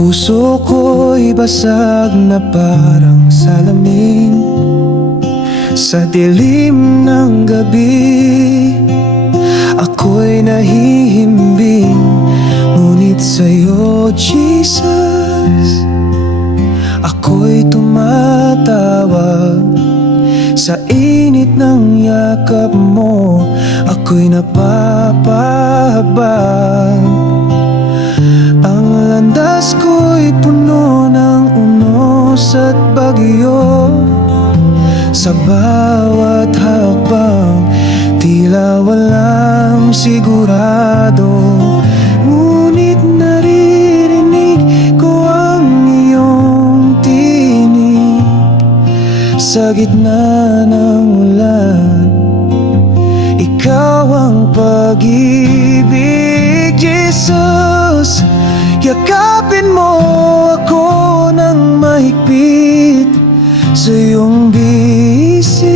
Puso ko'y basag na parang salamin sa dilim ng gabi. Ako'y nahihimbing, ngunit sa'yo, Jesus, ako'y tumatawag. Sa init ng yakap mo, ako'y napapahabag. Ang landas ko'y puno ng unos at bagyo. Sa bawat hakbang, tila walang sigurado. Ngunit naririnig ko ang iyong tinig. Sa gitna ng ulan, ikaw ang pag-ibig, Jesus. Yakapin mo ako ng mahigpit sa iyong bisig.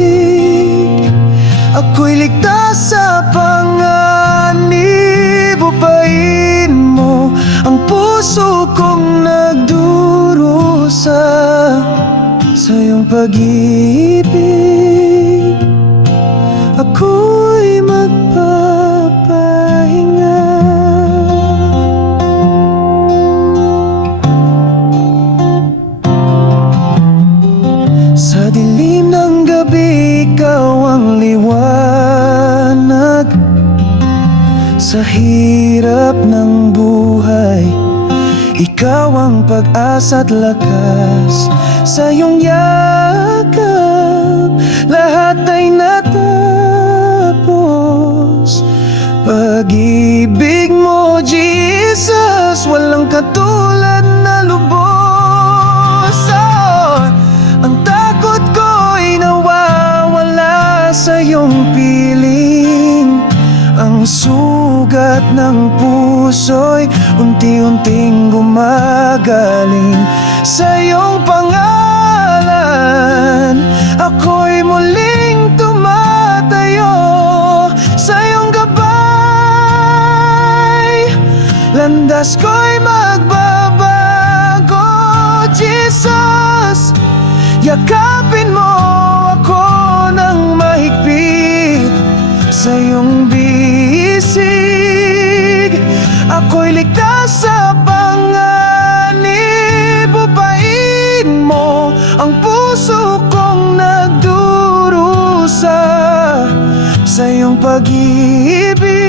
Ako'y ligtas sa panganib. Upain mo ang puso kong nagdurusa sa iyong pag-ibig. Ako'y magpapahinga. Sa dilim ng gabi, ikaw ang liwanag. Sa hirap ng buhay, ikaw ang pag-asa at lakas. Sa iyong yakap, lahat ay natapos. Pag-ibig mo, Jesus, walang katulad na lubos. Ang takot ko'y nawawala sa iyong piling. Ang sugat ng puso'y unti-unting gumagaling. Sa iyong pangalan, ako'y muling tumatayo. Sa iyong gabay, landas ko'y magbabago, Jesus. Yakapin mo ako ng mahigpit sa iyong bisig. Ako'y ligtas sa panganib. Upain mo ang puso kong nagdurusa sa iyong pag-ibig.